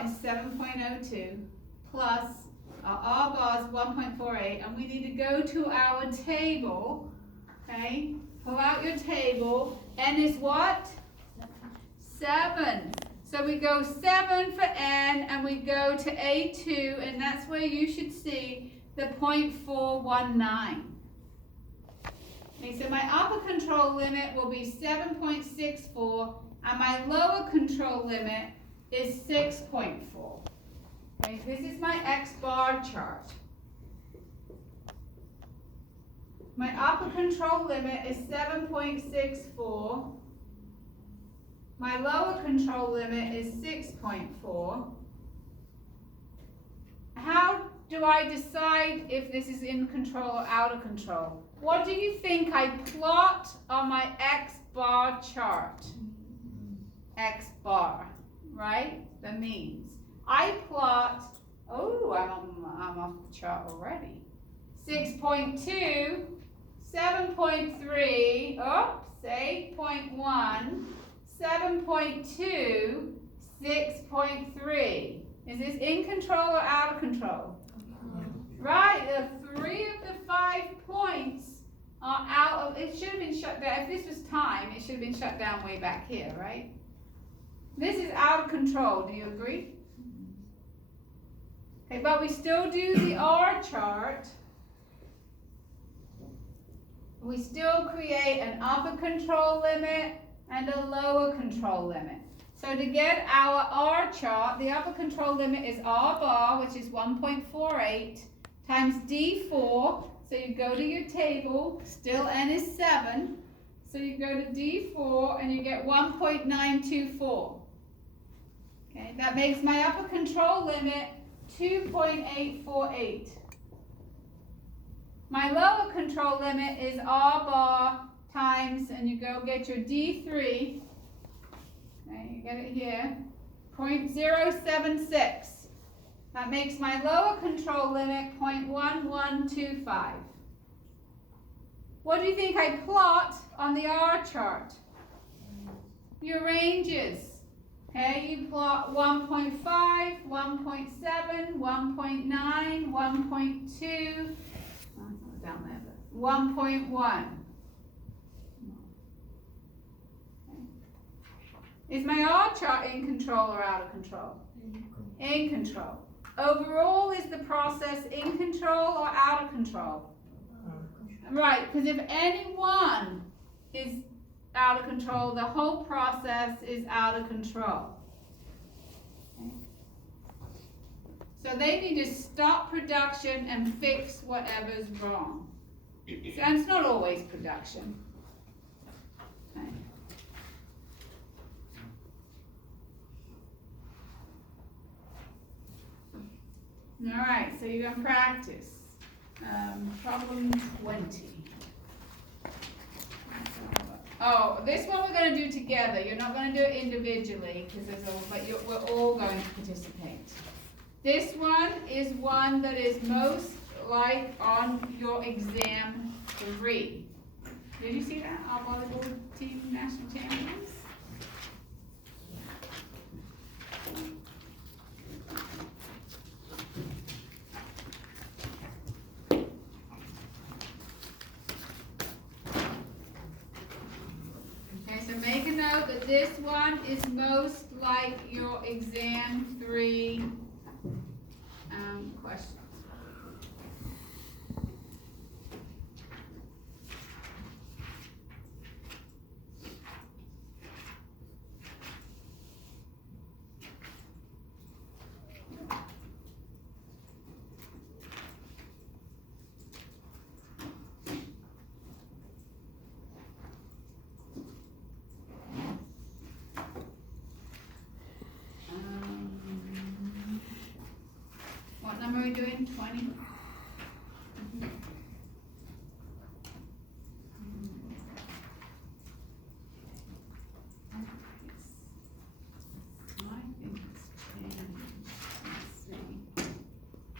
bar is 7.02 plus our R bar is 1.48, and we need to go to our table, okay? Pull out your table. N is what? 7. So we go 7 for N, and we go to A2, and that's where you should see the 0.419. Okay, so my upper control limit will be 7.64, and my lower control limit is 6.4. Okay, this is my X bar chart. My upper control limit is 7.64. My lower control limit is 6.4. How do I decide if this is in control or out of control? What do you think I plot on my X bar chart? X bar, right? The means. I plot, oh, I'm off the chart already. 6.2, 7.3, oops, 8.1, 7.2, 6.3. Is this in control or out of control? Right, the 3 of the 5 points are out of, it should have been shut down. If this was time, it should have been shut down way back here, right? This is out of control, do you agree? Okay, but we still do the R chart. We still create an upper control limit and a lower control limit. So to get our R chart, the upper control limit is R bar, which is 1.48, times D4. So you go to your table, still N is 7. So you go to D4 and you get 1.924. Okay, that makes my upper control limit 2.848. My lower control limit is R bar times, and you go get your D3. Okay, you get it here, 0.076. That makes my lower control limit 0.1125. What do you think I plot on the R chart? Your ranges. Okay, you plot 1.5, 1.7, 1.9, 1.2, down there, but 1.1. Is my R chart in control or out of control? In control. Overall, is the process in control or out of control? Right, because if any one is out of control, the whole process is out of control. Okay. So they need to stop production and fix whatever's wrong. So, and it's not always production. Okay. All right, so you're going to practice. Problem 20. Oh, this one we're going to do together. You're not going to do it individually, but we're all going to participate. This one is one that is most like on your exam 3. Did you see that? Our volleyball team national champions? Make a note that this one is most like your exam 3 questions. What number are we doing? 20?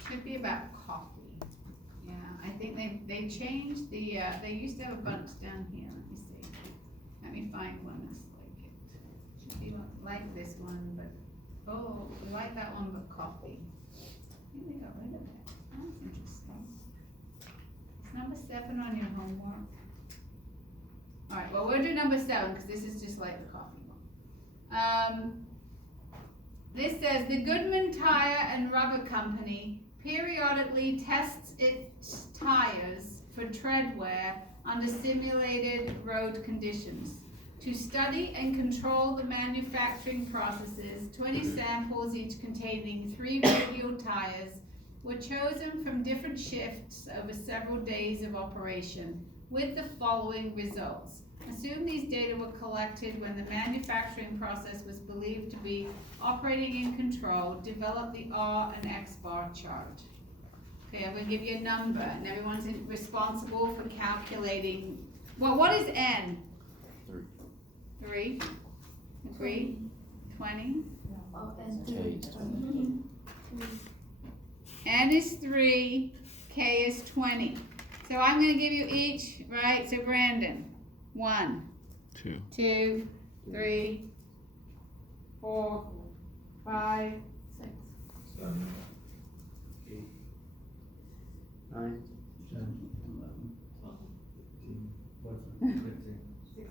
Should be about coffee. Yeah, I think they changed the, they used to have a bunch down here. Let me see. Let me find one that's like it. Should be like this one, but Oh, we like that one but coffee. I think we got rid of it. That's interesting. Is number 7 on your homework? Alright, well we'll do number 7 because this is just like the coffee one. This says the Goodman Tire and Rubber Company periodically tests its tires for tread wear under simulated road conditions. To study and control the manufacturing processes, 20 samples, each containing 3 radial tires, were chosen from different shifts over several days of operation, with the following results. Assume these data were collected when the manufacturing process was believed to be operating in control. Develop the R and X bar chart. Okay, I'm going to give you a number, and everyone's responsible for calculating. Well, what is N? 3. 3? 20? Oh, and 20. N is 3, K is 20. So I'm going to give you each, right? So Brandon, 1, 2, 3, 4, 5, 6, 7, 8, 9, 10, 11, 12, 15. What's it? 15. 16.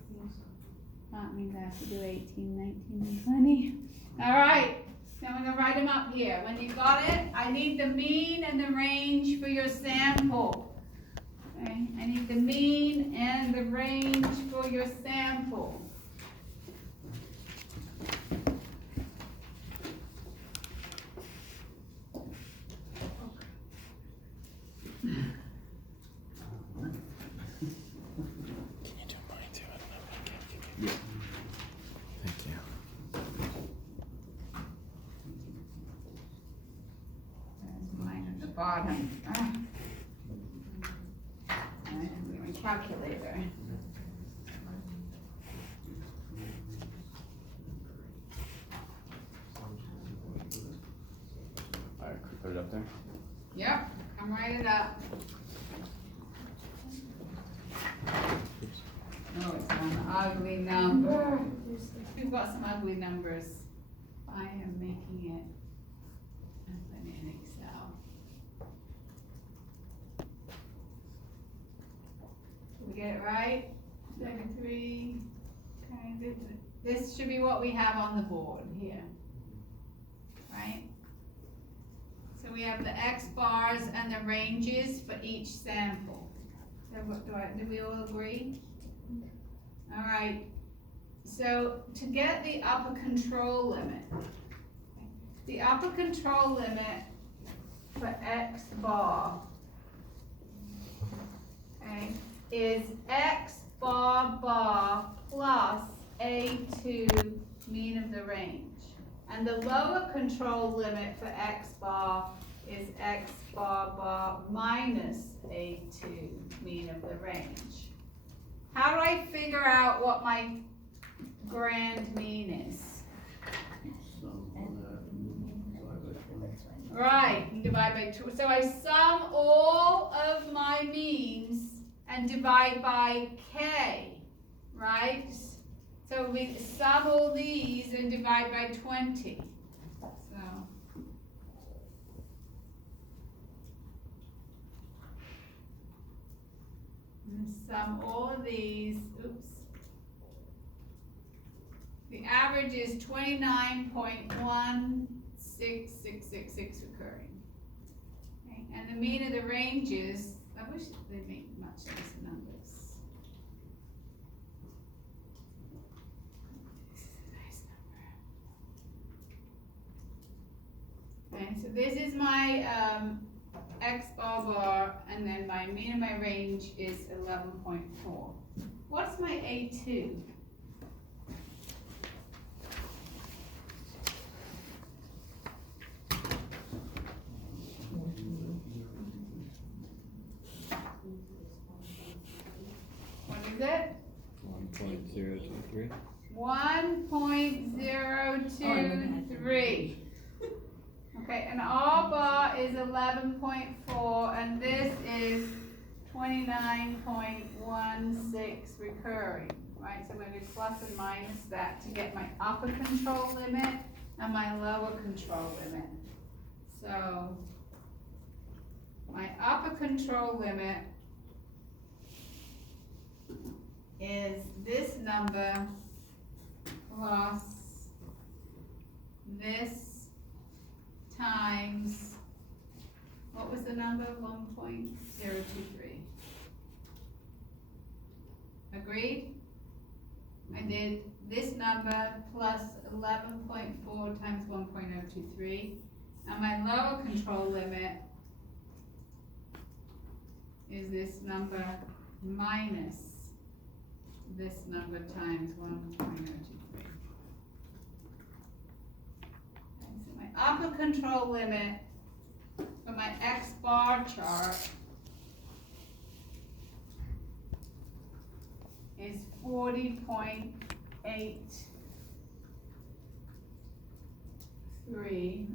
That means I have to do 18, 19, and 20. All right. Now I'm going to write them up here. When you got it, I need the mean and the range for your sample. Okay? I need the mean and the range for your sample. Bottom. Calculator. Alright, put it up there. Yep, come write it up. Oh, it's an ugly number. We've got some ugly numbers. I am making it in Excel. Did we get it right? 3. Okay, this should be what we have on the board here. Right? So we have the X bars and the ranges for each sample. So do we all agree? All right. So to get the upper control limit, the upper control limit for X bar, okay, is X bar plus A2 mean of the range. And the lower control limit for X bar is X bar minus A2 mean of the range. How do I figure out what my grand mean is? Right, you divide by 2. So I sum all of my means and divide by K, right? So we sum all these and divide by 20. So and sum all of these, oops. The average is 29.16666 recurring. Okay, and the mean of the ranges, I wish they make much nicer numbers. This is a nice number. Okay, so this is my X bar, and then my mean of my range is 11.4. What's my A2? What is it? 1.023. 1.023. Okay, and R bar is 11.4, and this is 29.16 recurring, right? So I'm going to do plus and minus that to get my upper control limit, and my lower control limit. So my upper control limit is this number plus this times, what was the number? 1.023. Agreed? I did this number plus 11.4 times 1.023, and my lower control limit is this number minus this number times 1.023. So my upper control limit for my X bar chart is 40.83.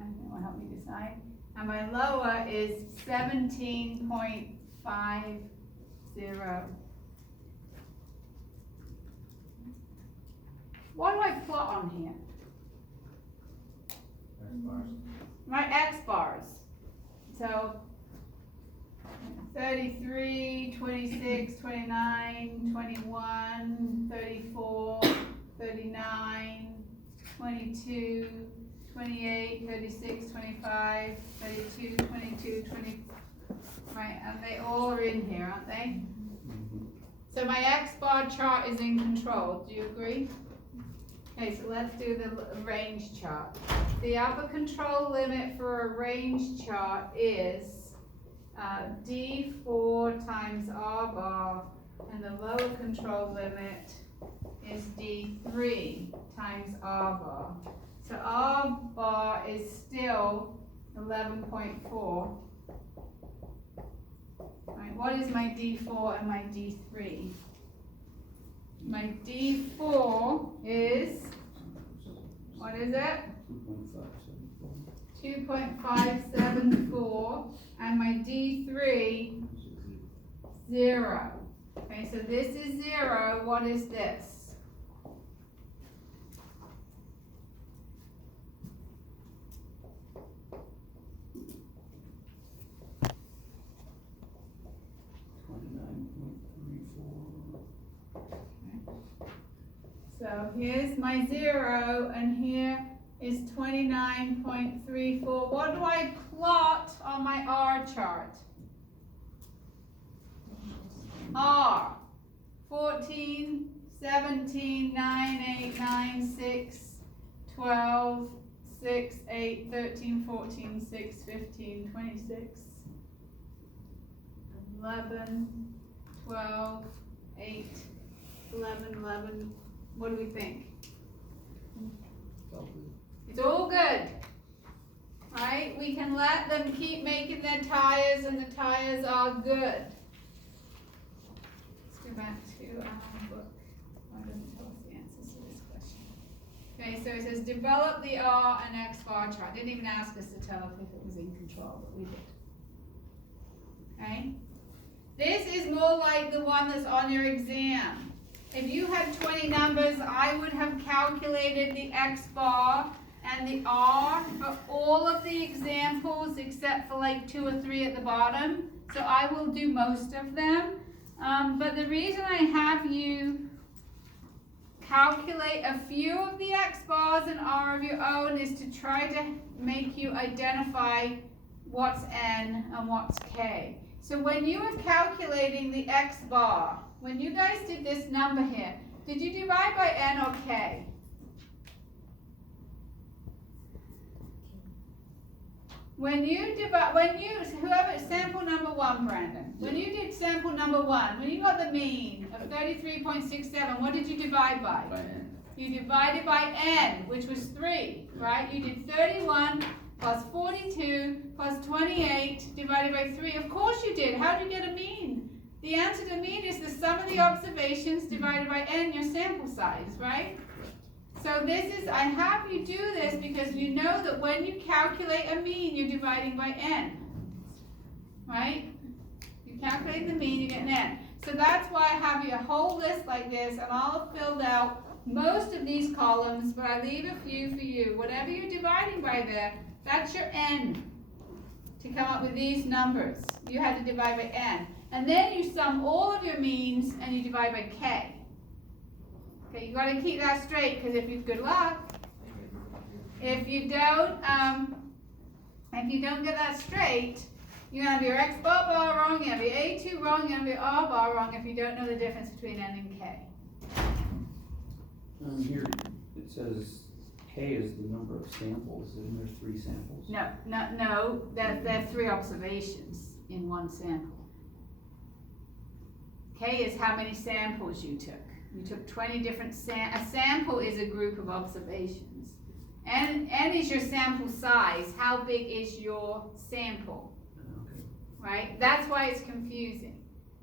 And that will help me decide. And my lower is 17.50. What do I plot on here? X bars. My X bars. So 33, 26, 29, 21, 34, 39, 22, 28, 36, 25, 32, 22, 20, right, and they all are in here, aren't they? So my X bar chart is in control, do you agree? Okay, so let's do the range chart. The upper control limit for a range chart is D4 times R bar, and the lower control limit is D3 times R bar. So R bar is still 11.4. Right, what is my D4 and my D3? My D4 is, what is it? 2.574, and my D3, 0. Okay, so this is 0, what is this? So here's my 0, and here is 29.34. What do I plot on my R chart? R. 14, 17, 9, 8, 9, 6, 12, 6, 8, 13, 14, 6, 15, 26, 11, 12, 8, 11, 11. What do we think? It's all good, right? We can let them keep making their tires, and the tires are good. Let's go back to our book. Why doesn't it tell us the answers to this question? Okay, so it says develop the R and X bar chart. Didn't even ask us to tell if it was in control, but we did. Okay? This is more like the one that's on your exam. If you had 20 numbers, I would have calculated the X bar and the R for all of the examples except for like 2 or 3 at the bottom. So I will do most of them. But the reason I have you calculate a few of the X bars and R of your own is to try to make you identify what's N and what's K. So when you were calculating the X bar, when you guys did this number here, did you divide by N or K? Whoever, sample number 1, Brandon. When you did sample number 1, when you got the mean of 33.67, what did you divide by? By N. You divided by N, which was 3, right? You did 31 plus 42 plus 28 divided by 3. Of course you did. How did you get a mean? The answer to mean is the sum of the observations divided by N, your sample size, right? So this is, I have you do this because you know that when you calculate a mean, you're dividing by N, right? You calculate the mean, you get an N. So that's why I have you a whole list like this, and all filled out most of these columns, but I leave a few for you. Whatever you're dividing by there, that's your n. To come up with these numbers, you have to divide by n. And then you sum all of your means and you divide by k. Okay, you gotta keep that straight, because if you, good luck. If you don't get that straight, you're gonna have your x bar wrong, you're gonna have your A2 wrong, you're gonna have your R bar wrong if you don't know the difference between n and k. Here, it says K is the number of samples, isn't there 3 samples? No, there are 3 observations in one sample. K is how many samples you took. You took 20 different a sample is a group of observations. N is your sample size. How big is your sample? Okay. Right? That's why it's confusing.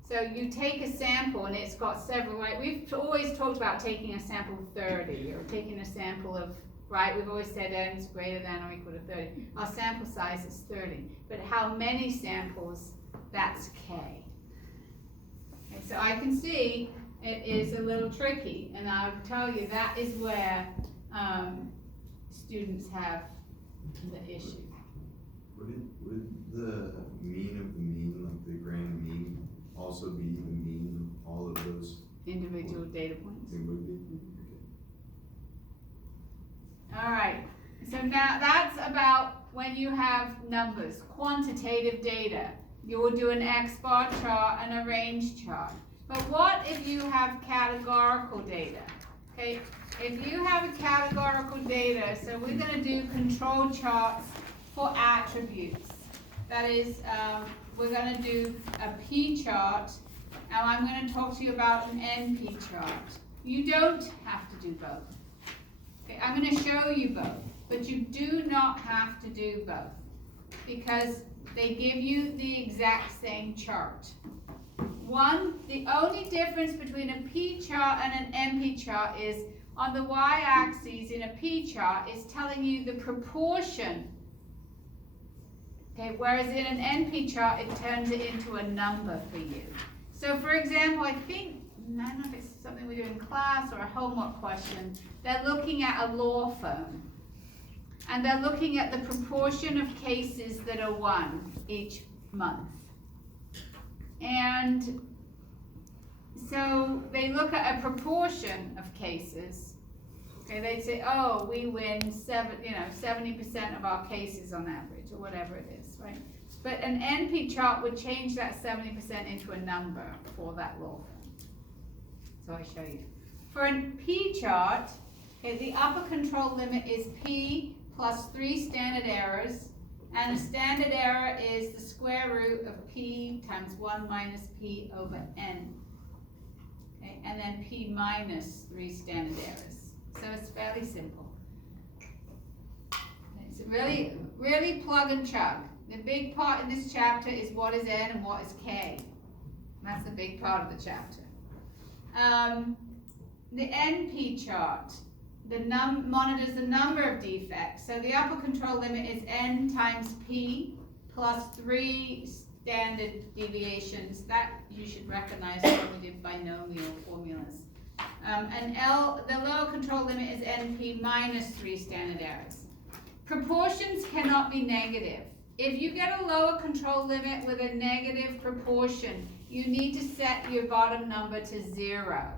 So you take a sample and it's got several, right? We've always talked about taking a sample of 30 or taking a sample of, right? We've always said n is greater than or equal to 30. Our sample size is 30. But how many samples? That's K. Okay, so I can see it is a little tricky, and I'll tell you that is where students have the issue. Would the mean of the mean, like the grand mean, also be the mean of all of those? Individual data points. It would be? All right, so now that's about when you have numbers, quantitative data. You will do an X bar chart and a range chart. But what if you have categorical data? Okay, if you have a categorical data, so we're going to do control charts for attributes. That is, we're going to do a P chart, and I'm going to talk to you about an NP chart. You don't have to do both. Okay, I'm going to show you both, but you do not have to do both because they give you the exact same chart. The only difference between a P chart and an NP chart is on the y-axis in a P chart is telling you the proportion. Okay, whereas in an NP chart, it turns it into a number for you. So for example, I don't know if it's something we do in class or a homework question, they're looking at a law firm. And they're looking at the proportion of cases that are won each month. And so they look at a proportion of cases. Okay, they'd say, oh, we win 70% of our cases on average, or whatever it is, right? But an NP chart would change that 70% into a number for that law firm. So I show you. For a P chart, okay, the upper control limit is P plus 3 standard errors, and a standard error is the square root of P times 1 minus P over N. Okay, and then P minus 3 standard errors. So it's fairly simple. It's really, really plug and chug. The big part in this chapter is what is N and what is K. That's the big part of the chapter. The NP chart. Monitors the number of defects. So the upper control limit is N times P plus 3 standard deviations. That you should recognize when we did binomial formulas. And the lower control limit is NP minus 3 standard errors. Proportions cannot be negative. If you get a lower control limit with a negative proportion, you need to set your bottom number to 0.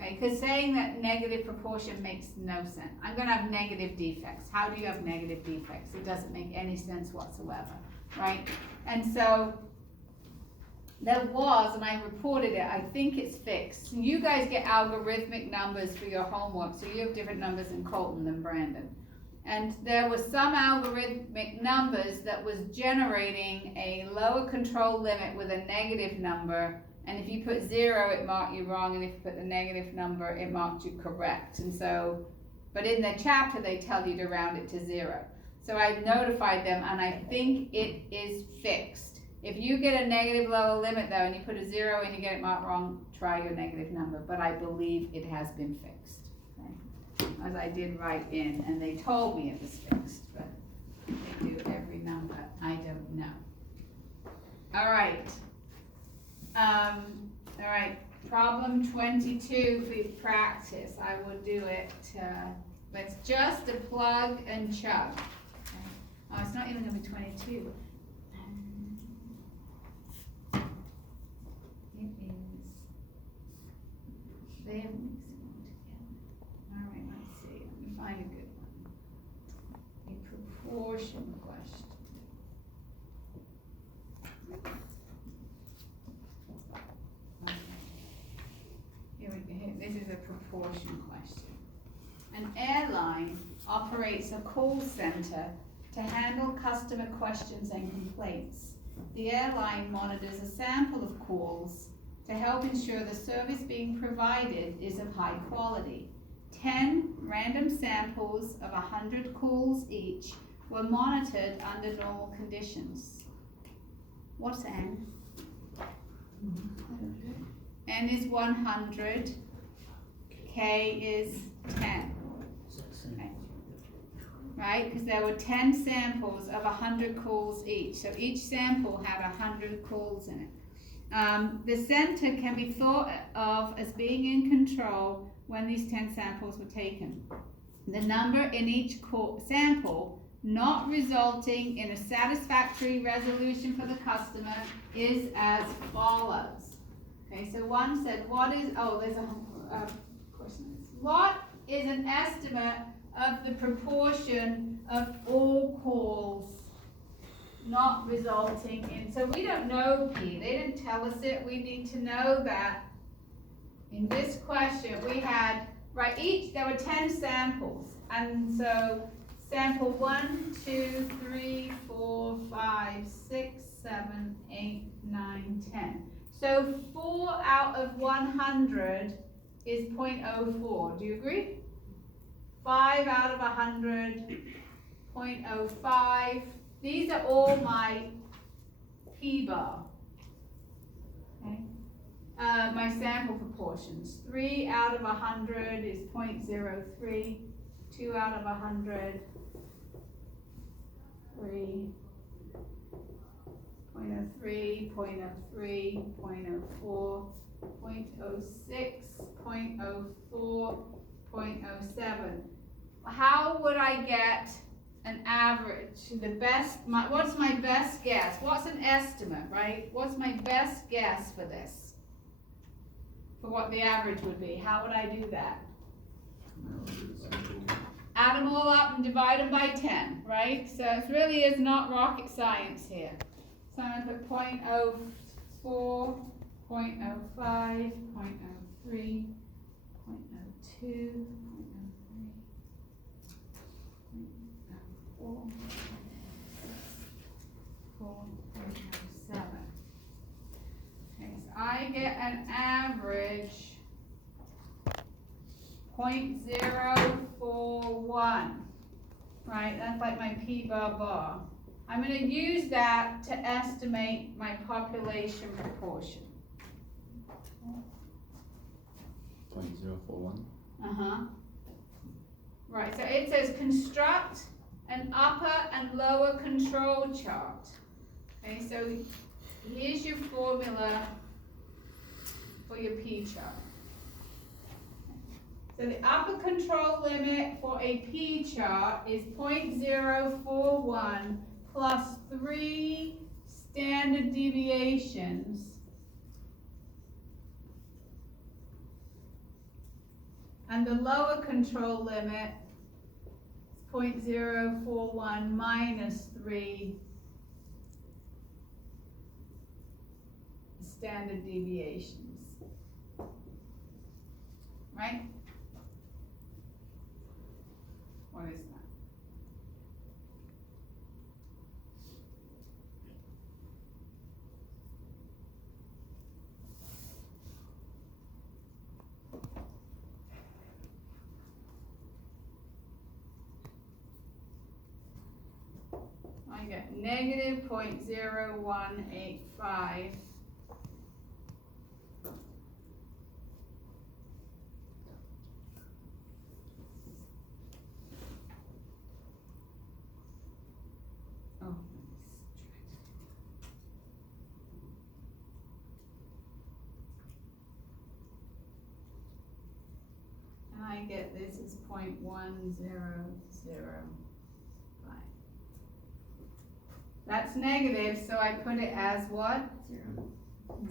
Okay, because saying that negative proportion makes no sense. I'm going to have negative defects. How do you have negative defects? It doesn't make any sense whatsoever, right? And so there was, and I reported it, I think it's fixed. You guys get algorithmic numbers for your homework, so you have different numbers in Colton than Brandon. And there was some algorithmic numbers that was generating a lower control limit with a negative number. And if you put 0, it marked you wrong, and if you put the negative number, it marked you correct. And so, but in the chapter, they tell you to round it to 0. So I notified them, and I think it is fixed. If you get a negative lower limit, though, and you put a 0 and you get it marked wrong, try your negative number. But I believe it has been fixed. Okay? As I did write in, and they told me it was fixed, but they do every number. I don't know. All right. Problem 22 for practice. I will do it. It's just a plug and chug. Okay. Oh, it's not even going to be 22. It is. They haven't mixed it all together. All right, let's see. Let me find a good one. A proportion question. Okay. Here we go. This is a proportion question. An airline operates a call center to handle customer questions and complaints. The airline monitors a sample of calls to help ensure the service being provided is of high quality. 10 random samples of 100 calls each were monitored under normal conditions. What's N? N is 100, K is 10. Okay. Right, because there were 10 samples of 100 calls each, so each sample had 100 calls in it. The center can be thought of as being in control when these 10 samples were taken. The number in each sample not resulting in a satisfactory resolution for the customer is as follows. Okay, so one said, what is, oh, there's a question. What is an estimate of the proportion of all calls not resulting in, so we don't know P, they didn't tell us it, we need to know that in this question we had, right, there were 10 samples, and so sample 1, 2, 3, 4, 5, 6, 7, 8, 9, 10. So 4 out of 100 is 0.04, do you agree? 5 out of 100, 0.05. These are all my P-bar, okay? My sample proportions. 3 out of 100 is 0.03, 2 out of 100, 3, 0.03, 0.03, 0.04, 0.06, 0.04, 0.07. How would I get an average? The best, what's my best guess? What's an estimate, right? What's my best guess for this? For what the average would be? How would I do that? Add them all up and divide them by 10, right? So it really is not rocket science here. So I'm going to put 0.04, 0.05, 0.03, 0.02, 4.07. Okay, so I get an average 0.041. Right, that's like my P-bar. I'm going to use that to estimate my population proportion. 0.041. Right, so it says construct an upper and lower control chart. Okay, so here's your formula for your P chart. So the upper control limit for a P chart is 0.041 plus 3 standard deviations. And the lower control limit is 0.041 minus 3 standard deviations. Right? What is that? I get negative 0.0185 get this is 0.1005. That's negative, so I put it as what?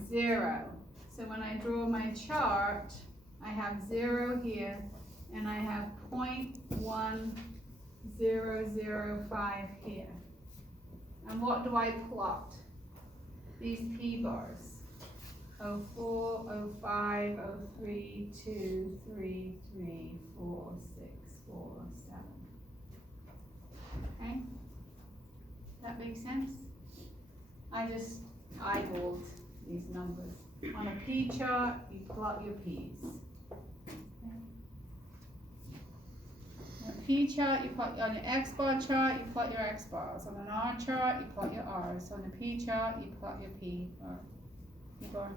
0. So when I draw my chart, I have 0 here, and I have 0.1005 here. And what do I plot? These p-bars. 04, 05, 03, 2, 3, 3, 4, 6, 4, 7. Okay? That makes sense? I just eyeballed these numbers. On a P chart, you plot your P's. On a P chart, you plot, on an X bar chart, you plot your X bars. On an R chart, you plot your R's. On a P chart, you plot your P bar.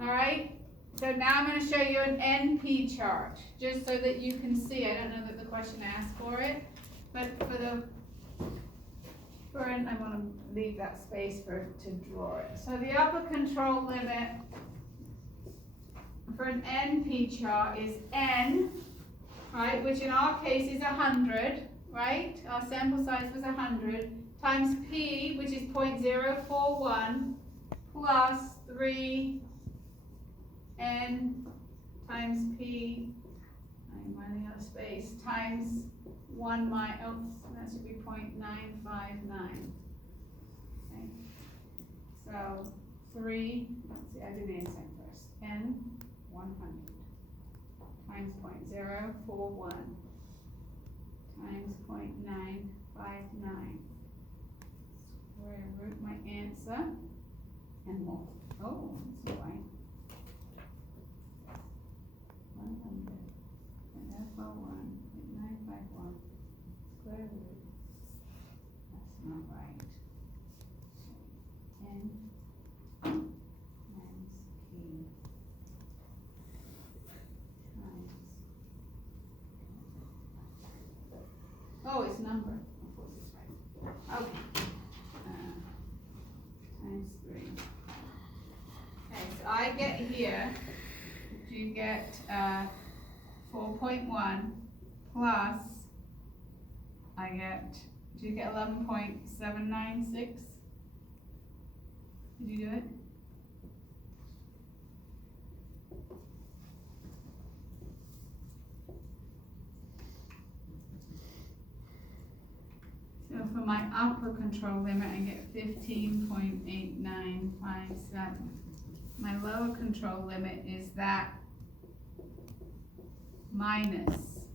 Alright, so now I'm going to show you an NP chart, just so that you can see. I don't know that the question asked for it, but I want to leave that space to draw it. So the upper control limit for an NP chart is N, right, which in our case is 100, right? Our sample size was 100, times P, which is 0.041, plus 3 N times P, I'm running out of space, times 1 minus, that should be 0.959. Okay, so 3, let's see, I do the inside first, N 100 times 0.041 times 0.959. Square root my answer and multiply. Oh, that's right. 100. And that's 0.951. Square root. That's not right. N times P times. Oh, it's number. Of course it's right. Okay. Times 3. Okay, so I get here, you get 4.1 plus, I get, do you get 11.796? Did you do it? So for my upper control limit, I get 15.8957. My lower control limit is that minus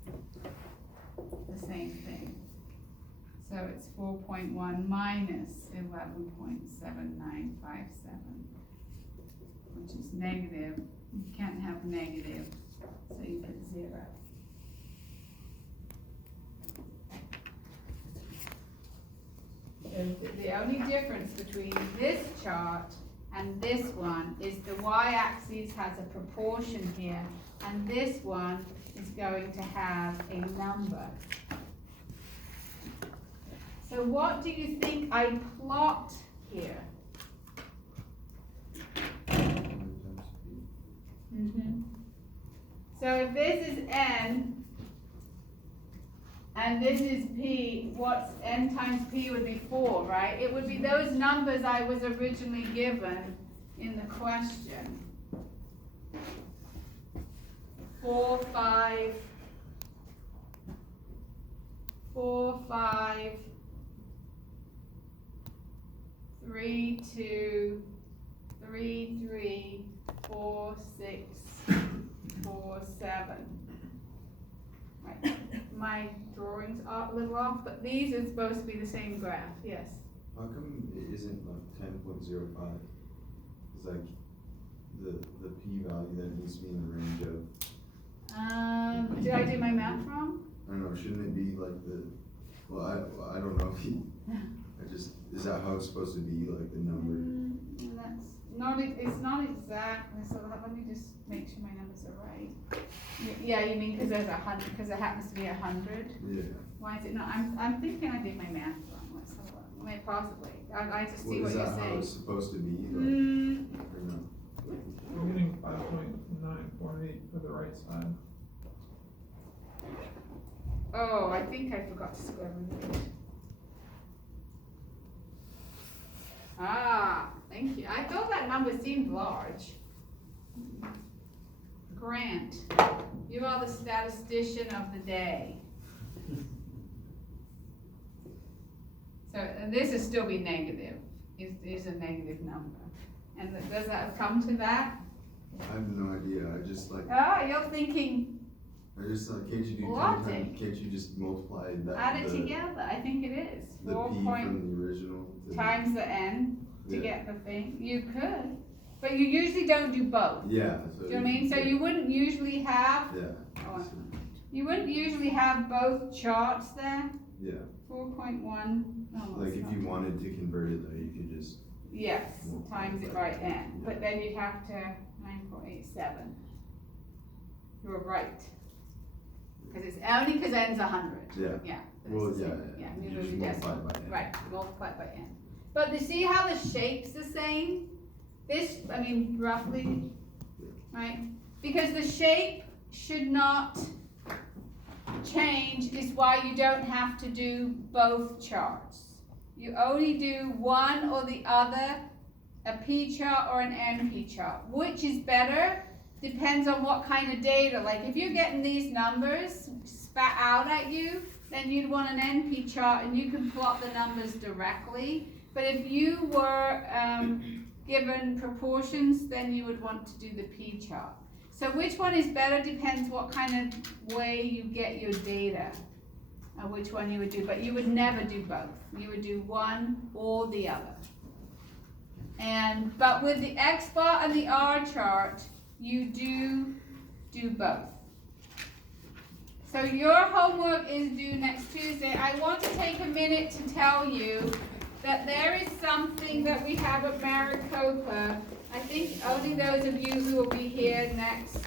the same thing. So it's 4.1 minus 11.7957, which is negative. You can't have negative, so you put 0. So the only difference between this chart and this one is the y-axis has a proportion here, and this one is going to have a number. So what do you think I plot here? So if this is N, and this is P, what's N times P would be 4, right? It would be those numbers I was originally given in the question. 4, 5, 3, 2, 3, 3, 4, 6, 4, 7. Right. My drawings are a little off, but these are supposed to be the same graph, yes. How come it isn't like 10.05? It's like the p-value that needs to be in the range of. Did I do my math wrong? I don't know, shouldn't it be like well, I don't know if is that how it's supposed to be, like the number? That's not, it's not exact, so let me just make sure my numbers are right. Yeah, you mean because there's 100, because it happens to be 100? Yeah. Why is it not? I'm thinking I did my math wrong. Let's have a look. I mean, possibly. I just see what Is you're that how saying. it's supposed to be? Like, or no? We're getting 5.948 for the right side. Oh, I think I forgot to square root it. Ah, thank you. I thought that number seemed large. Grant, you are the statistician of the day. So, and this will still be negative, is a negative number. And does that come to that? I have no idea, I just like, Ah, you're thinking, can't you do 10 Logic. times, can't you just multiply that? add it together, I think it is. The 4 P point from the original. times the N to Yeah. get the thing. You could, but you usually don't do both. Yeah. Do you know what I mean? So you wouldn't usually have, Yeah. oh, you wouldn't usually have both charts there. Yeah, 4.1. Oh, like that's if not- you wanted to convert it though, you could just, Yes, times it by N, Yeah. but then you'd have to 9.87. You were right. Cause it's only cause N's 100. yeah. Yeah. Well, It's the yeah, same. yeah. You You move just the multiply decimal. it by N. Right, multiply it by N. But you see how the shape's the same? This, I mean, roughly, right? Because the shape should not change is why you don't have to do both charts. You only do one or the other, a P chart or an NP chart. Which is better depends on what kind of data. Like if you're getting these numbers spat out at you, then you'd want an NP chart and you can plot the numbers directly. But if you were given proportions, then you would want to do the P chart. So which one is better depends what kind of way you get your data, which one you would do, but you would never do both. You would do one or the other. But with the X bar and the R chart, you do both. So your homework is due next Tuesday. I want to take a minute to tell you that there is something that we have at Maricopa. I think only those of you who will be here next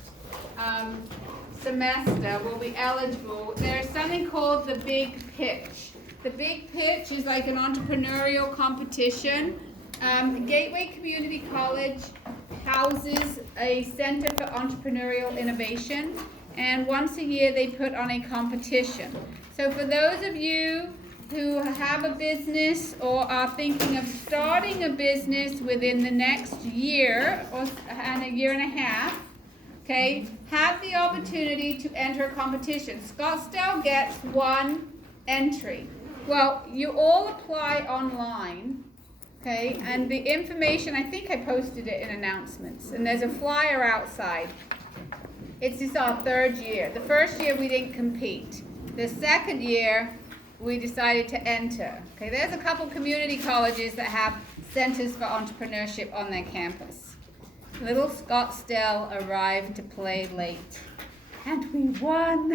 semester will be eligible. There's something called the Big Pitch. The Big Pitch is like an entrepreneurial competition. Gateway Community College houses a Center for Entrepreneurial Innovation, and once a year they put on a competition. So for those of you who have a business or are thinking of starting a business within the next year and a year and a half, okay, have the opportunity to enter a competition. Scottsdale gets one entry. Well, you all apply online, okay, and the information, I think I posted it in announcements, and there's a flyer outside. It's just our third year. The first year we didn't compete. The second year, we decided to enter. Okay, there's a couple community colleges that have centers for entrepreneurship on their campus. Little Scottsdale arrived to play late, and we won.